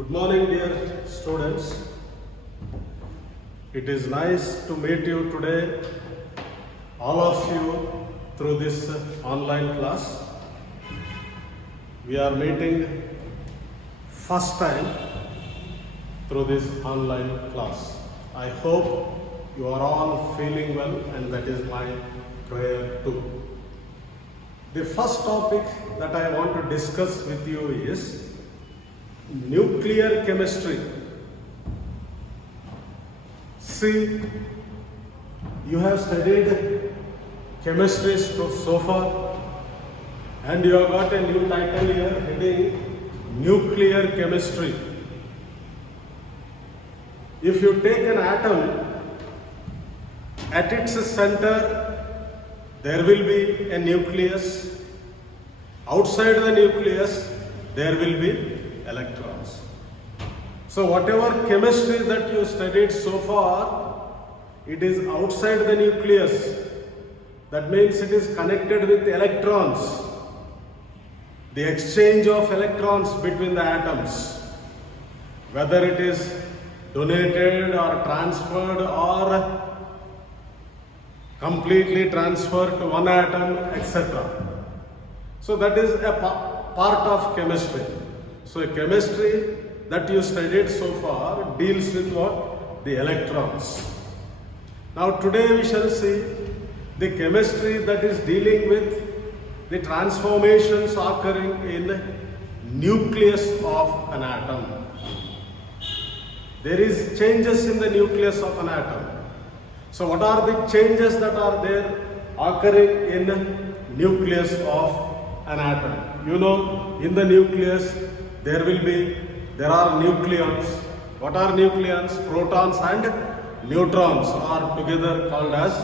Good morning, dear students. It is nice to meet you today, all of you, through this online class. We are meeting first time through this online class. I hope you are all feeling well, and that is my prayer too. The first topic that I want to discuss with you is nuclear chemistry. See, you have studied chemistry so far, and you have got a new title here heading nuclear chemistry. If you take an atom, at its center there will be a nucleus. Outside the nucleus there will be electrons. So whatever chemistry that you studied so far, it is outside the nucleus. That means it is connected with electrons. The exchange of electrons between the atoms, whether it is donated or transferred or completely transferred to one atom, etc. So that is a part of chemistry. So chemistry that you studied so far deals with what? The electrons. Now today we shall see the chemistry that is dealing with the transformations occurring in nucleus of an atom. There is changes in the nucleus of an atom. So what are the changes that are there occurring in nucleus of an atom? You know, in the nucleus there are nucleons. What are nucleons? Protons and neutrons are together called as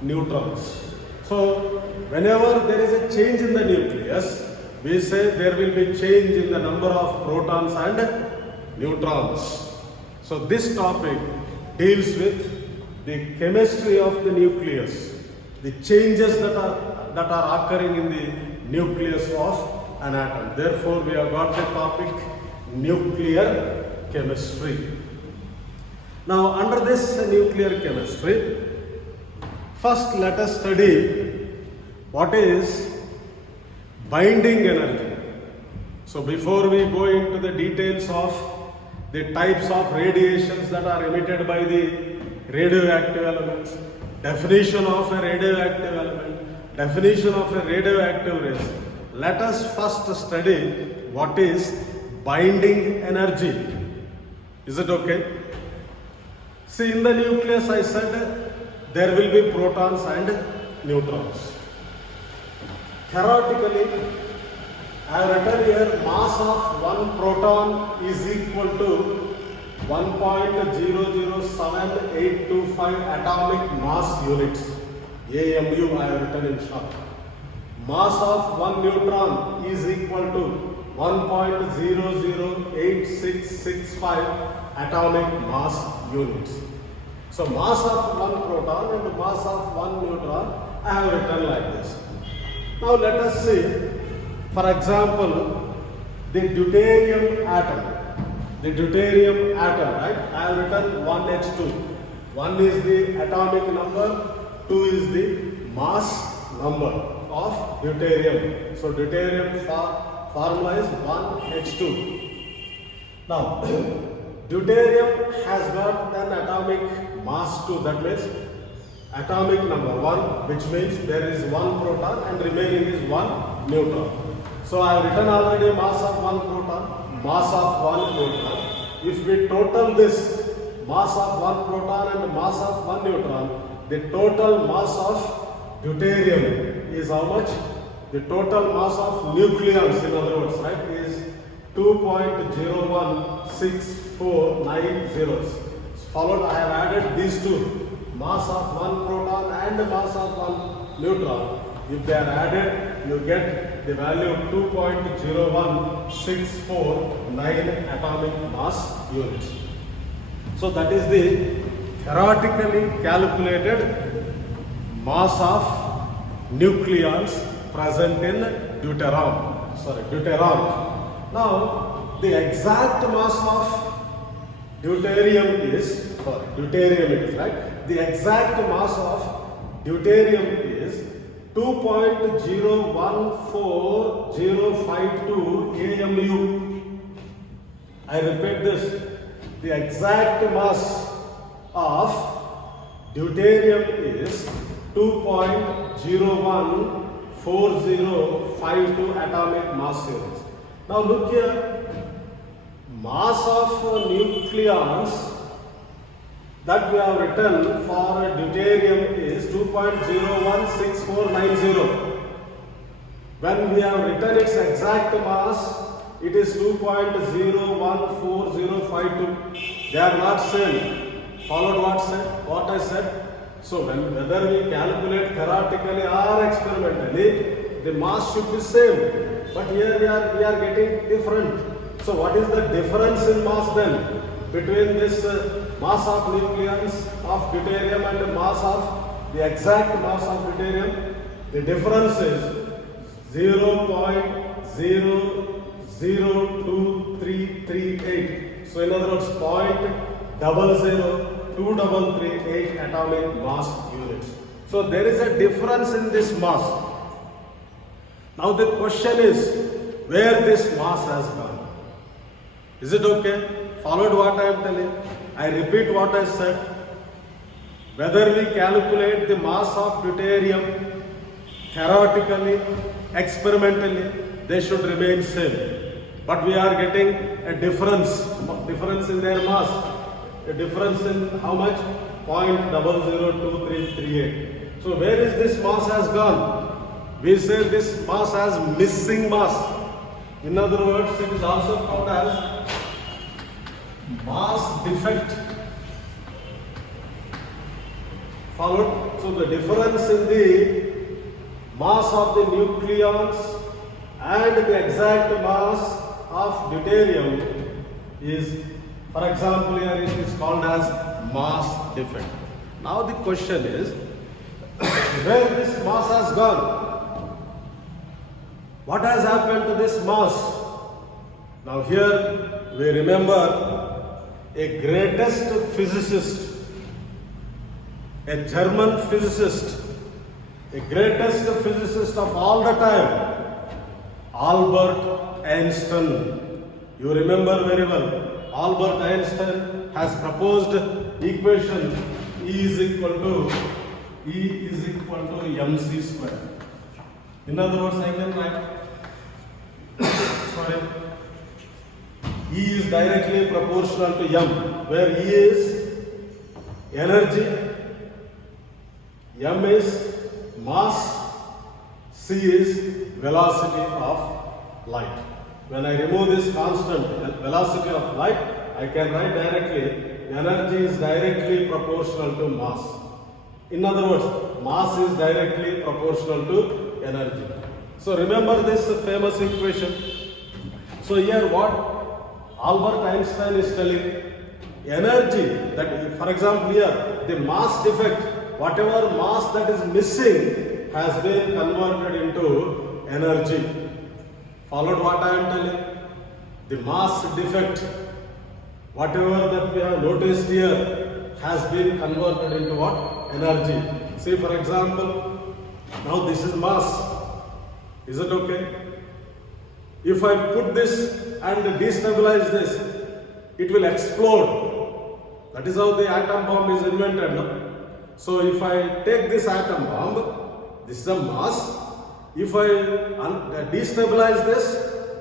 neutrons. So whenever there is a change in the nucleus, we say there will be change in the number of protons and neutrons. So this topic deals with the chemistry of the nucleus, the changes that are occurring in the nucleus of an atom. Therefore, we have got the topic nuclear chemistry. Now, under this nuclear chemistry, first let us study what is binding energy. So, before we go into the details of the types of radiations that are emitted by the radioactive elements, definition of a radioactive element, definition of a radioactive rays, let us first study what is binding energy. Is it okay? See, in the nucleus I said there will be protons and neutrons. Theoretically, I have written here mass of one proton is equal to 1.007825 atomic mass units. AMU I have written in short. Mass of one neutron is equal to 1.008665 atomic mass units. So mass of one proton and mass of one neutron I have written like this. Now let us see, for example, the deuterium atom. The deuterium atom, right? I have written 1H2. 1 is the atomic number, 2 is the mass number of deuterium. So deuterium formula is 1H2. Now, deuterium has got an atomic mass 2, that means atomic number 1, which means there is one proton and remaining is one neutron. So I have written already mass of one proton, mass of one neutron. If we total this mass of one proton and mass of one neutron, the total mass of deuterium is how much? The total mass of nucleons, in other words, right, is 2.01649 Followed, I have added these two, mass of one proton and mass of one neutron. If they are added, you get the value of 2.01649 atomic mass units. So that is the theoretically calculated mass of nucleons present in deuteron. Now, the exact mass of deuterium is, right? The exact mass of deuterium is 2.014052 AMU. I repeat this. The exact mass of deuterium is 2.014052 atomic mass units. Now look here. Mass of nucleons that we have written for deuterium is 2.016490. When we have written its exact mass, it is 2.014052. They are not same. Followed what I said? So whether we calculate theoretically or experimentally, the mass should be same. But here we are getting different. So what is the difference in mass then between this mass of nucleons of deuterium and the mass of the exact mass of deuterium? The difference is 0.002338. So in other words, 0.002338 atomic mass units. So there is a difference in this mass. Now the question is where this mass has gone. Is it okay? Followed what I am telling? I repeat what I said. Whether we calculate the mass of deuterium theoretically, experimentally, they should remain same. But we are getting a difference in their mass. A difference in how much? 0.002338. So where is this mass has gone? We say this mass has missing mass. In other words, it is also called as mass defect. Followed. So the difference in the mass of the nucleons and the exact mass of deuterium is, for example, here it is called as mass defect. Now the question is where this mass has gone? What has happened to this mass? Now here we remember a greatest physicist, a German physicist, a greatest physicist of all the time, Albert Einstein. You remember very well. Albert Einstein has proposed equation E is equal to mc square. In other words, I can write E is directly proportional to m, where E is energy, m is mass, c is velocity of light. When I remove this constant velocity of light, I can write directly energy is directly proportional to mass. In other words, mass is directly proportional to energy. So remember this famous equation. So here what Albert Einstein is telling, energy, that for example here the mass defect, whatever mass that is missing has been converted into energy. Followed what I am telling, the mass defect, whatever that we have noticed here has been converted into what? Energy. See for example, now this is mass. Is it okay? If I put this and destabilize this, it will explode. That is how the atom bomb is invented. No? So if I take this atom bomb, this is a mass. If I destabilize this,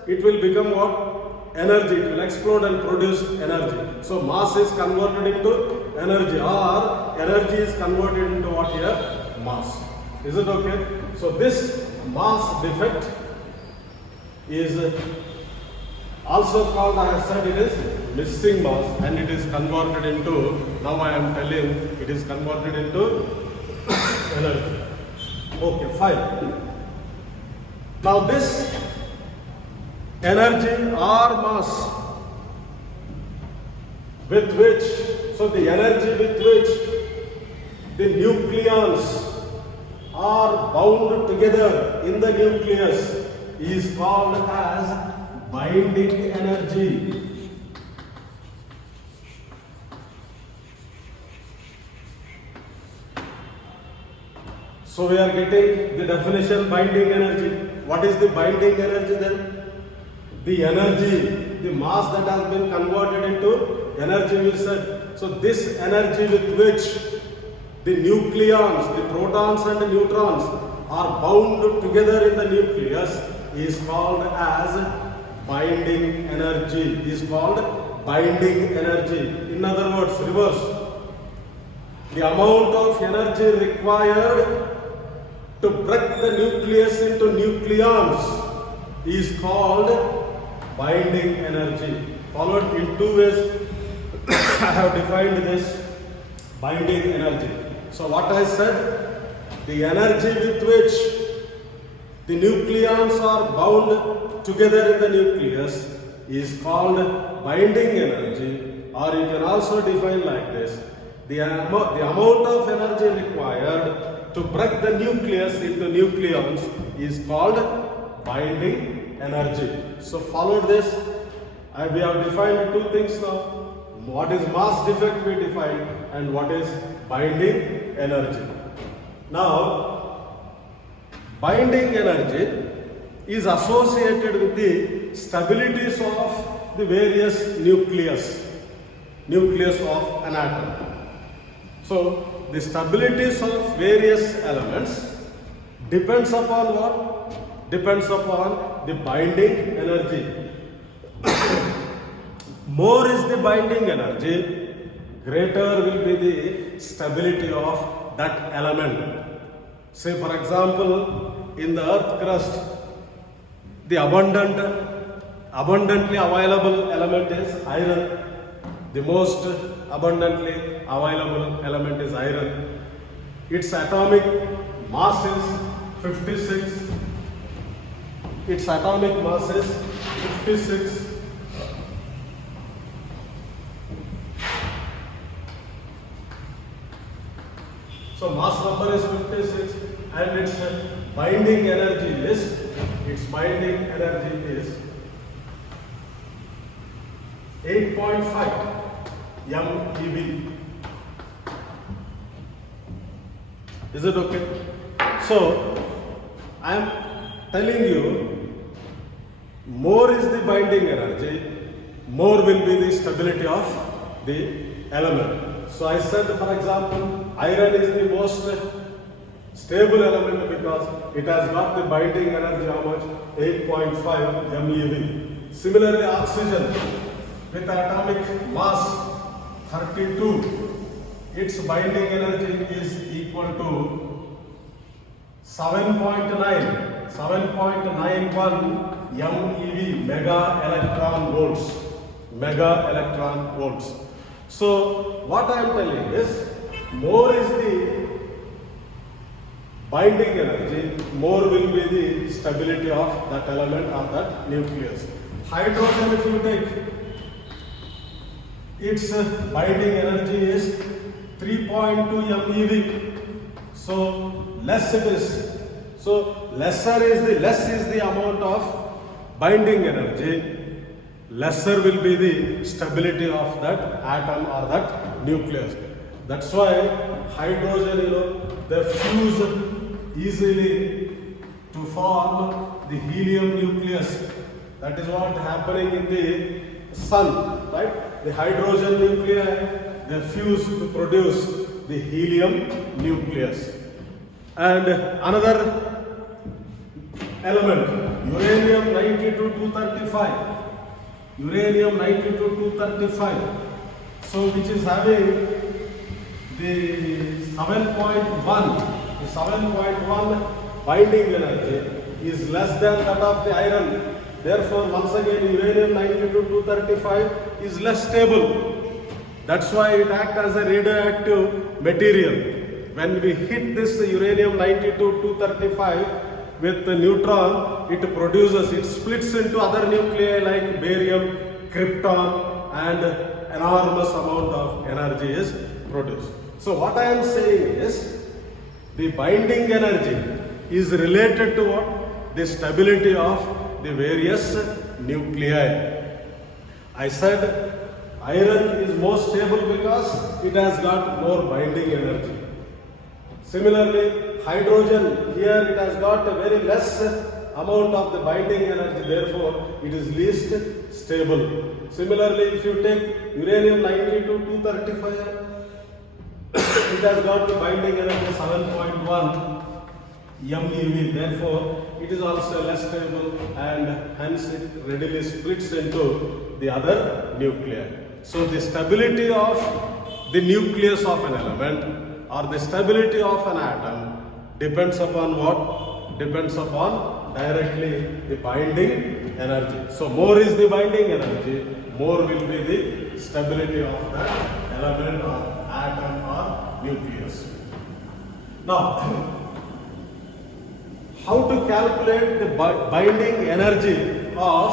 it will become what? Energy. It will explode and produce energy. So mass is converted into energy, or energy is converted into what here? Mass. Is it okay? So this mass defect is also called, I have said, it is missing mass, and it is converted into, now I am telling, it is converted into energy. Okay, fine. Now this energy or mass with which, so the energy with which the nucleons are bound together in the nucleus is called as binding energy. So we are getting the definition binding energy. What is the binding energy then? The energy, the mass that has been converted into energy we said. So this energy with which the nucleons, the protons and the neutrons are bound together in the nucleus is called as binding energy. Is called binding energy. In other words, reverse. The amount of energy required to break the nucleus into nucleons is called binding energy. Followed in two ways. I have defined this binding energy. So what I said, the energy with which the nucleons are bound together in the nucleus is called binding energy, or you can also define like this. The amount of energy required to break the nucleus into nucleons is called binding energy. So follow this. We have defined two things now. What is mass defect we defined and what is binding energy. Now, binding energy is associated with the stabilities of the various nucleus of an atom. So, the stabilities of various elements depends upon what? Depends upon the binding energy. More is the binding energy, greater will be the stability of that element. Say for example, in the earth crust, the abundantly available element is iron. The most abundantly available element is iron. Its atomic mass is 56. Its atomic mass is 56. So mass number is 56 and its binding energy is, its 8.5 MeV. Is it okay? So I am telling you, more is the binding energy, more will be the stability of the element. So I said, for example, iron is the most stable element because it has got the binding energy how much? 8.5 MeV. Similarly, oxygen with atomic mass 32, its binding energy is equal to 7.91 MeV, mega electron volts. So what I am telling is, more is the binding energy, more will be the stability of that element or that nucleus. Hydrogen, if you take, its binding energy is 3.2 MeV. So less it is. So less is the amount of binding energy, lesser will be the stability of that atom or that nucleus. That's why hydrogen, they fuse easily to form the helium nucleus. That is what happening in the sun, right? The hydrogen nuclei, they fuse to produce the helium nucleus. And another element, uranium 92-235. Uranium 92-235. So which is having the 7.1 binding energy is less than that of the iron. Therefore, once again, uranium 92-235 is less stable. That's why it acts as a radioactive material. When we hit this uranium 92-235 with the neutron, it splits into other nuclei like barium, krypton, and enormous amount of energy is produced. So what I am saying is, the binding energy is related to what? The stability of the various nuclei. I said iron is more stable because it has got more binding energy. Similarly, hydrogen, here it has got a very less amount of the binding energy, therefore it is least stable. Similarly, if you take uranium-92 235, it has got the binding energy 7.1 MeV, therefore it is also less stable and hence it readily splits into the other nuclei. So the stability of the nucleus of an element or the stability of an atom depends upon what? Depends upon directly the binding energy. So more is the binding energy, more will be the stability of that element or atom or nucleus. Now, how to calculate the binding energy of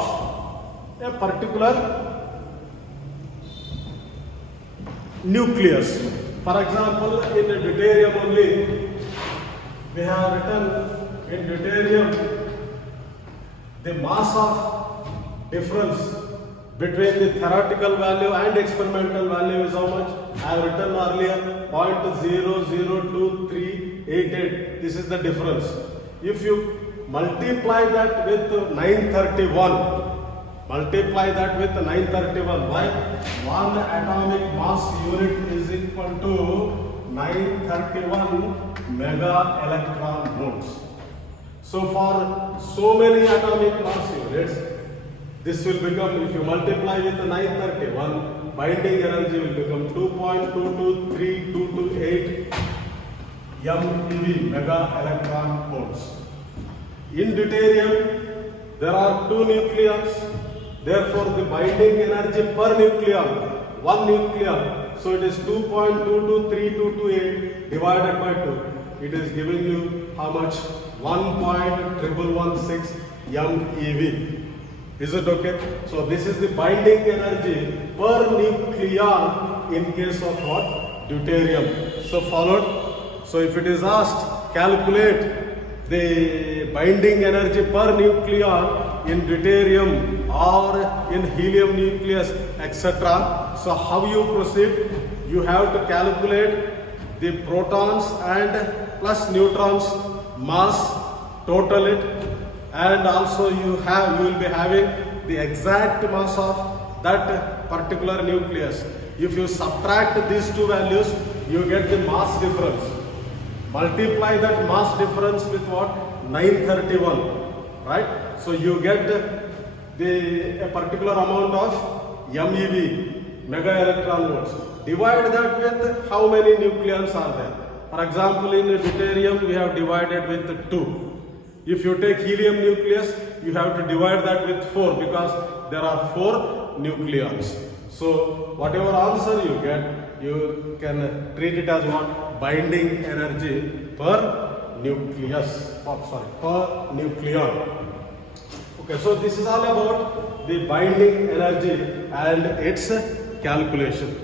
a particular nucleus? For example, in deuterium only, we have written in deuterium the mass of difference between the theoretical value and experimental value is how much? I have written earlier 0.002388. This is the difference. If you multiply that with 931, why? One atomic mass unit is equal to 931 mega electron volts. So for so many atomic mass units, this will become, if you multiply with 931, binding energy will become 2.223228 MeV, mega electron volts. In deuterium, there are two nucleons, therefore the binding energy per nucleon, one nucleon, so it is 2.223228 divided by 2. It is giving you how much? 1.1116 MeV. Is it okay? So this is the binding energy per nucleon in case of what? Deuterium. So followed. So if it is asked, calculate the binding energy per nucleon in deuterium or in helium nucleus, etc. So how you proceed? You have to calculate the protons and plus neutrons mass, total it, and also you will be having the exact mass of that particular nucleus. If you subtract these two values, you get the mass difference. Multiply that mass difference with what? 931, right? So you get a particular amount of MeV, mega electron volts. Divide that with how many nucleons are there. For example, in deuterium we have divided with 2. If you take helium nucleus, you have to divide that with 4 because there are 4 nucleons. So whatever answer you get, you can treat it as what? Binding energy per nucleus, per nucleon. Okay, so this is all about the binding energy and its calculation.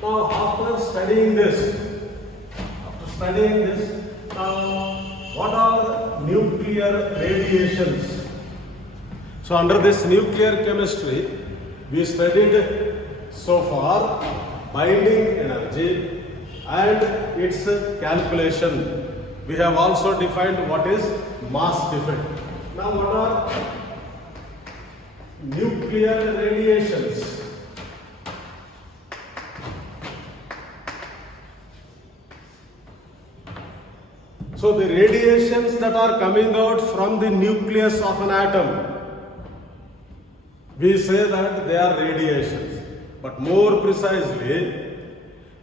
Now after studying this, what are nuclear radiations? So under this nuclear chemistry, we studied so far binding energy and its calculation. We have also defined what is mass defect. Now what are nuclear radiations? So the radiations that are coming out from the nucleus of an atom, we say that they are radiations. But more precisely,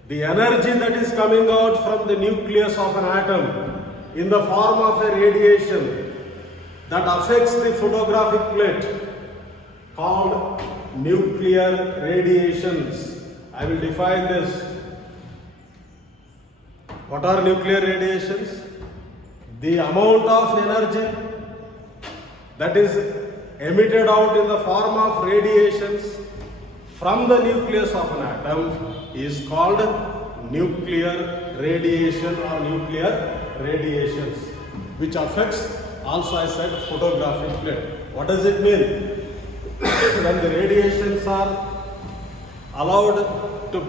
the energy that is coming out from the nucleus of an atom in the form of a radiation that affects the photographic plate called nuclear radiations. I will define this. What are nuclear radiations? The amount of energy that is emitted out in the form of radiations from the nucleus of an atom is called nuclear radiation or nuclear radiations, which affects, also I said, photographic plate. What does it mean? When the radiations are allowed to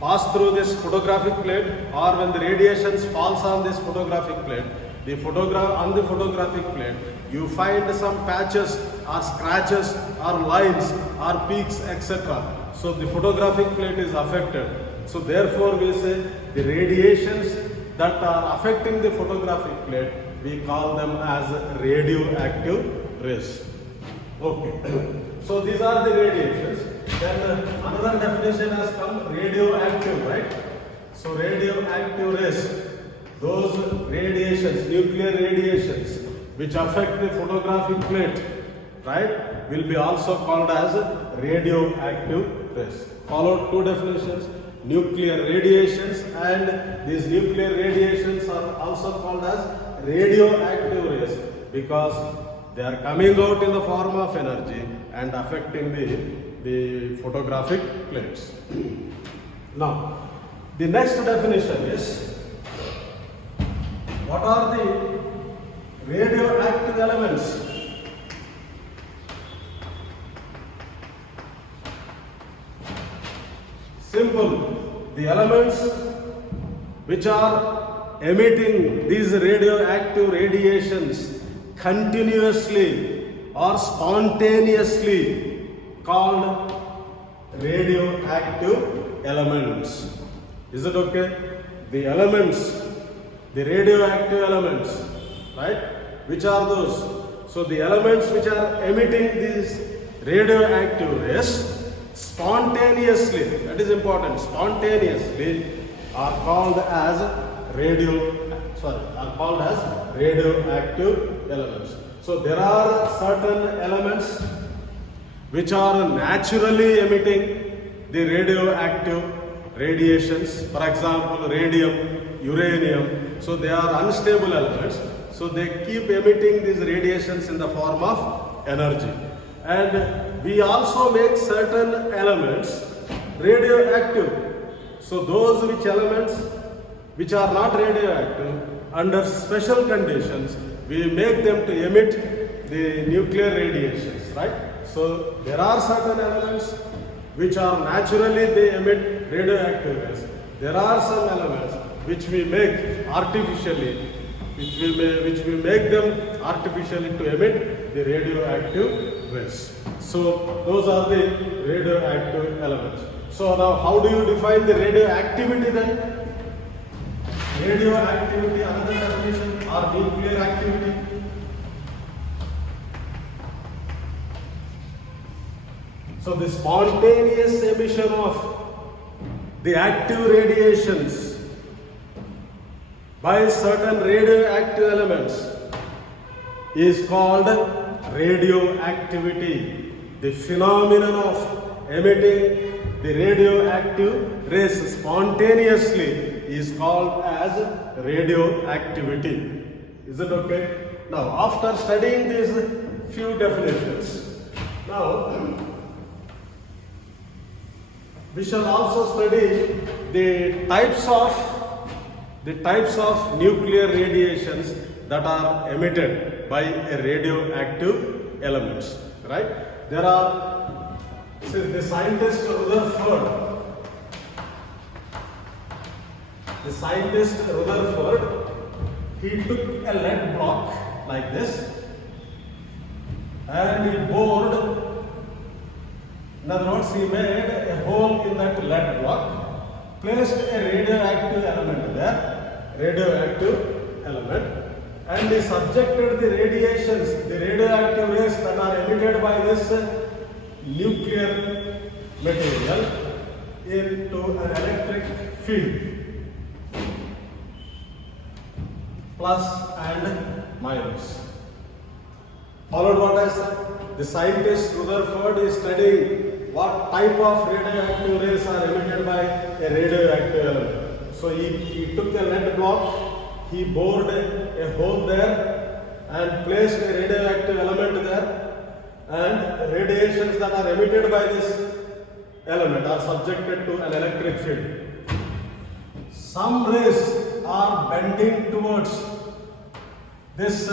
pass through this photographic plate, or when the radiations falls on this photographic plate, on the photographic plate, you find some patches or scratches or lines or peaks, etc. So the photographic plate is affected. So therefore we say the radiations that are affecting the photographic plate, we call them as radioactive rays. Okay. So these are the radiations. Then another definition has come, radioactive, right? So radioactive rays, those radiations, nuclear radiations, which affect the photographic plate, right, will be also called as radioactive rays. Followed two definitions, nuclear radiations, and these nuclear radiations are also called as radioactive rays because they are coming out in the form of energy and affecting the photographic plates. Now, the next definition is, what are the radioactive elements? Simple. The elements which are emitting these radioactive radiations continuously or spontaneously called radioactive elements. Is it okay? The elements, the radioactive elements, right? Which are those? So the elements which are emitting these radioactive rays spontaneously, that is important, spontaneously are called as radioactive elements. So there are certain elements which are naturally emitting the radioactive radiations. For example, radium, uranium. So they are unstable elements. So they keep emitting these radiations in the form of energy. And we also make certain elements radioactive. So those elements which are not radioactive, under special conditions, we make them to emit the nuclear radiations, right? So there are certain elements which are naturally they emit radioactive rays. There are some elements which we make artificially, which we make them artificially to emit the radioactive rays. So those are the radioactive elements. So now how do you define the radioactivity then? Radioactivity, another definition, or nuclear activity. So the spontaneous emission of the active radiations by certain radioactive elements is called radioactivity. The phenomenon of emitting the radioactive rays spontaneously is called as radioactivity. Is it okay? Now, after studying these few definitions, now we shall also study the types of nuclear radiations that are emitted by a radioactive elements, right? There are, the scientist Rutherford, he took a lead block like this and he bored. In other words, he made a hole in that lead block, placed a radioactive element there, and he subjected the radiations, the radioactive rays that are emitted by this nuclear material into an electric field, plus and minus. Followed what I said? The scientist Rutherford is studying what type of radioactive rays are emitted by a radioactive element. So he took a lead block, he bored a hole there and placed a radioactive element there, and radiations that are emitted by this element are subjected to an electric field. Some rays are bending towards this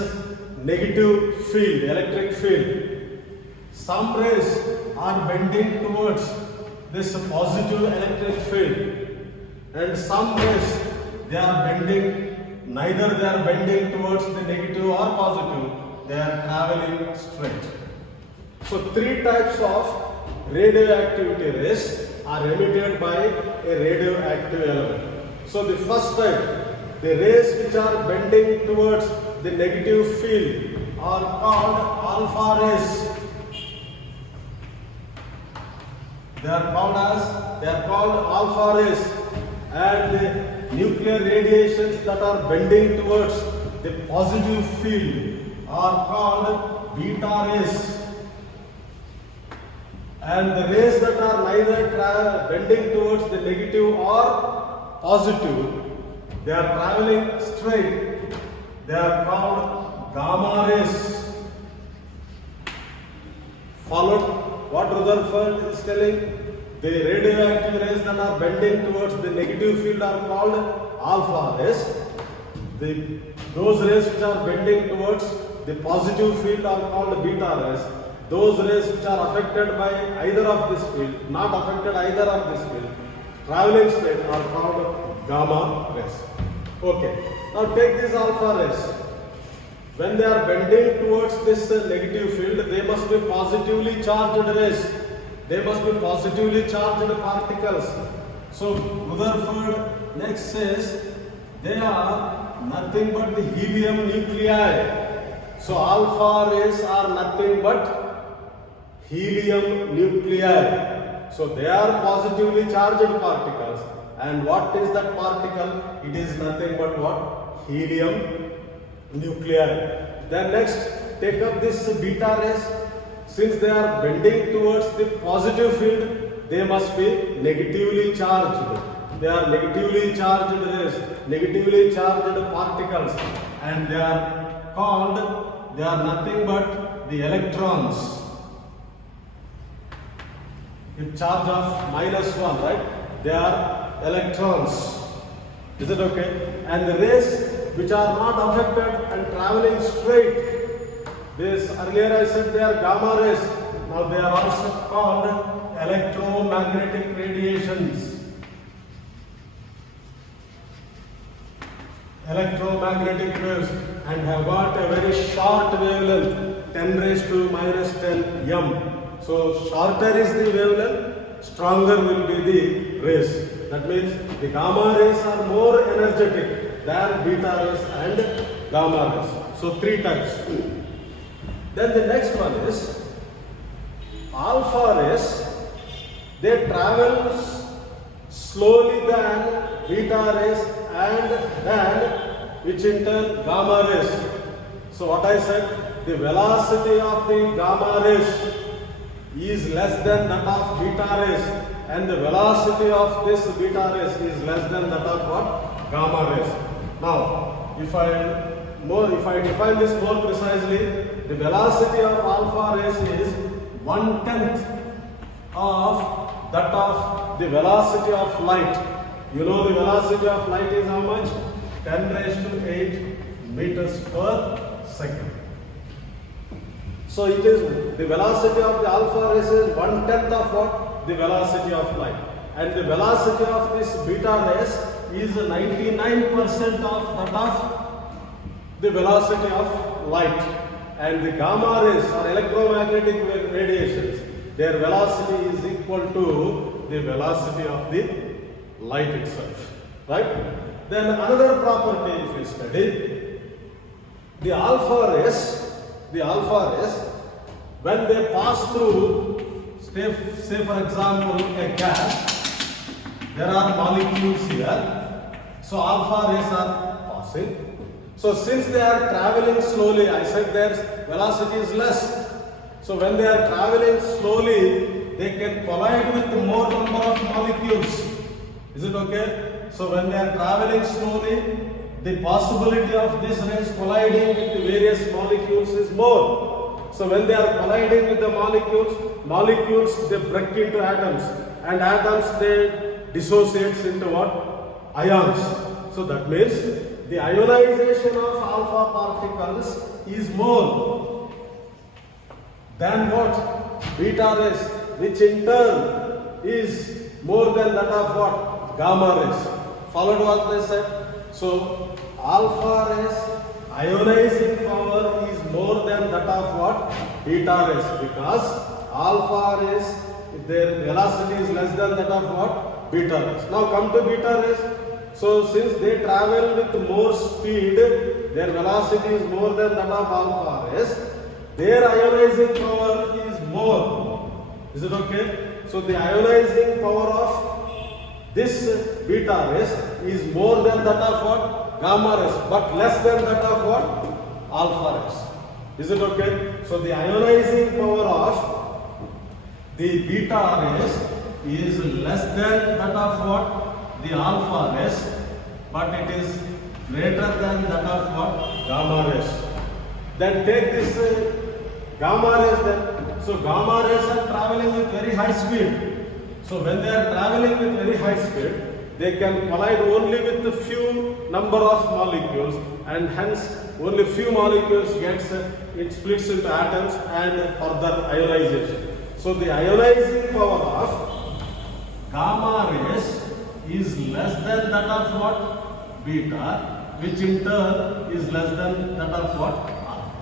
negative field, electric field. Some rays are bending towards this positive electric field, and some rays they are bending, neither they are bending towards the negative or positive, they are traveling straight. So three types of radioactivity rays are emitted by a radioactive element. So the first type, the rays which are bending towards the negative field are called alpha rays. They are called alpha rays, and the nuclear radiations that are bending towards the positive field are called beta rays. And the rays that are neither bending towards the negative or positive, they are traveling straight, they are called gamma rays. Followed what Rutherford is telling, the radioactive rays that are bending towards the negative field are called alpha rays. Those rays which are bending towards the positive field are called beta rays. Those rays which are affected by either of this field, not affected either of this field, traveling straight, are called gamma rays. Okay, now take these alpha rays. When they are bending towards this negative field, they must be positively charged rays. They must be positively charged particles. So Rutherford next says they are nothing but the helium nuclei. So alpha rays are nothing but helium nuclei. So they are positively charged particles. And what is that particle? It is nothing but what? Helium nuclei. Then next, take up this beta rays. Since they are bending towards the positive field, they must be negatively charged. They are negatively charged rays, negatively charged particles, and they are nothing but the electrons. In charge of -1, right? They are electrons. Is it okay? And the rays which are not affected and traveling straight, this earlier I said they are gamma rays. Now they are also called electromagnetic radiations. Electromagnetic waves, and have got a very short wavelength, 10 raised to -10 m. So shorter is the wavelength, stronger will be the rays. That means the gamma rays are more energetic than beta rays and gamma rays. So three types. Then the next one is alpha rays. They travel slowly than beta rays and then which in turn gamma rays. So what I said, the velocity of the gamma rays is less than that of beta rays, and the velocity of this beta rays is less than that of what? Gamma rays. Now, if I define this more precisely, the velocity of alpha rays is 1/10 of that of the velocity of light. You know the velocity of light is how much? 10 raised to 8 meters per second. So it is the velocity of the alpha rays is 1/10 of what? The velocity of light. And the velocity of this beta rays is 99% of that of the velocity of light. And the gamma rays or electromagnetic radiations, their velocity is equal to the velocity of the light itself. Right? Then another property if you study, the alpha rays, when they pass through, say for example a gas, there are molecules here, so alpha rays are passing. So since they are traveling slowly, I said their velocity is less. So when they are traveling slowly, they can collide with more number of molecules. Is it okay? So when they are traveling slowly, the possibility of these rays colliding with the various molecules is more. So when they are colliding with the molecules they break into atoms, and atoms they dissociate into what? Ions. So that means the ionization of alpha particles is more than what? Beta rays, which in turn is more than that of what? Gamma rays. Followed what they said? So alpha rays ionizing power is more than that of what? Beta rays, because alpha rays, their velocity is less than that of what? Beta rays. Now come to beta rays. So since they travel with more speed, their velocity is more than that of alpha rays, their ionizing power is more. Is it okay? So the ionizing power of this beta rays is more than that of what? Gamma rays, but less than that of what? Alpha rays. Is it okay? So the ionizing power of the beta rays is less than that of what? The alpha rays, but it is greater than that of what? Gamma rays. Then take this gamma rays then. So gamma rays are traveling with very high speed. So when they are traveling with very high speed, they can collide only with the few number of molecules, and hence only few molecules gets it splits into atoms and further ionization. So the ionizing power of gamma rays is less than that of what? Beta, which in turn is less than that of what? Alpha.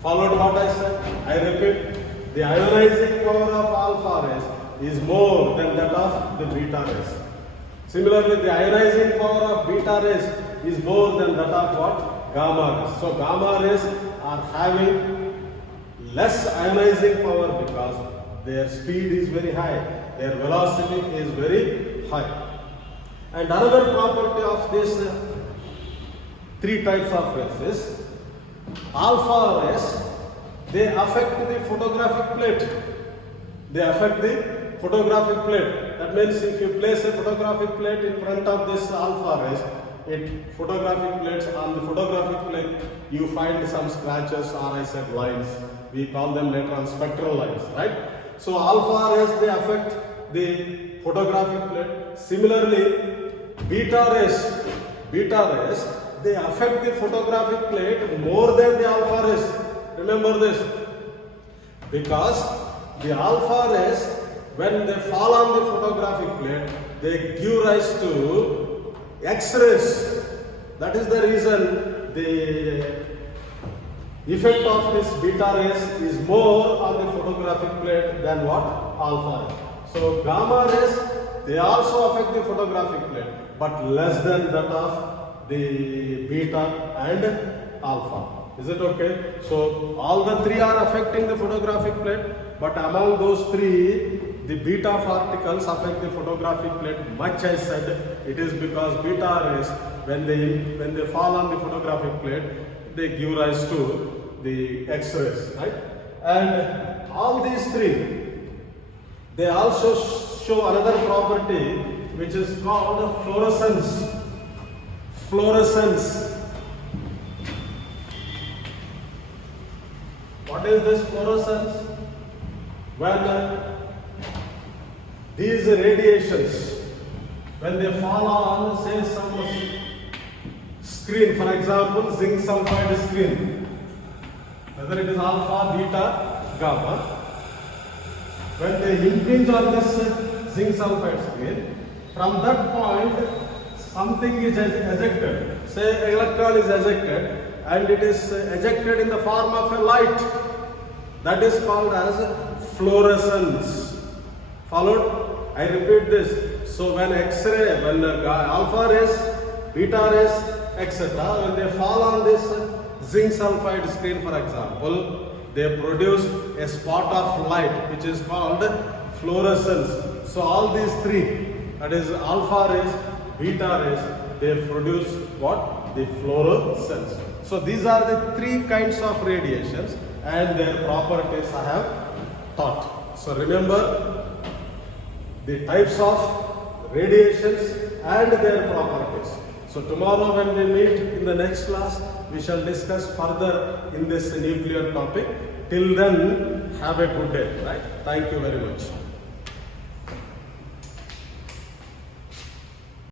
Followed what I said? I repeat, the ionizing power of alpha rays is more than that of the beta rays. Similarly, the ionizing power of beta rays is more than that of what? Gamma rays. So gamma rays are having less ionizing power because their speed is very high, their velocity is very high. And another property of this three types of rays is alpha rays, they affect the photographic plate. They affect the photographic plate. That means if you place a photographic plate in front of this alpha rays, photographic plates, on the photographic plate you find some scratches, or I said lines. We call them later on spectral lines, right? So alpha rays, they affect the photographic plate. Similarly, beta rays, they affect the photographic plate more than the alpha rays. Remember this, because the alpha rays, when they fall on the photographic plate, they give rise to X-rays. That is the reason the effect of this beta rays is more on the photographic plate than what? Alpha rays. So gamma rays, they also affect the photographic plate, but less than that of the beta and alpha. Is it okay? So all the three are affecting the photographic plate, but among those three, the beta particles affect the photographic plate much. I said it is because beta rays, when they fall on the photographic plate, they give rise to the X-rays, right? And all these three, they also show another property which is called fluorescence. Fluorescence. What is this fluorescence? When these radiations, when they fall on, say, some screen, for example, zinc sulfide screen, whether it is alpha, beta, gamma, when they impinge on this zinc sulfide screen, from that point something is ejected. Say electron is ejected, and it is ejected in the form of a light. That is called as fluorescence. Followed? I repeat this. So when X-ray, when alpha rays, beta rays, etc., when they fall on this zinc sulfide screen, for example, they produce a spot of light which is called fluorescence. So all these three, that is alpha rays, beta rays, they produce what? The fluorescence. So these are the three kinds of radiations and their properties I have taught. So remember the types of radiations and their properties. So tomorrow when we meet in the next class, we shall discuss further in this nuclear topic. Till then, have a good day, right? Thank you very much.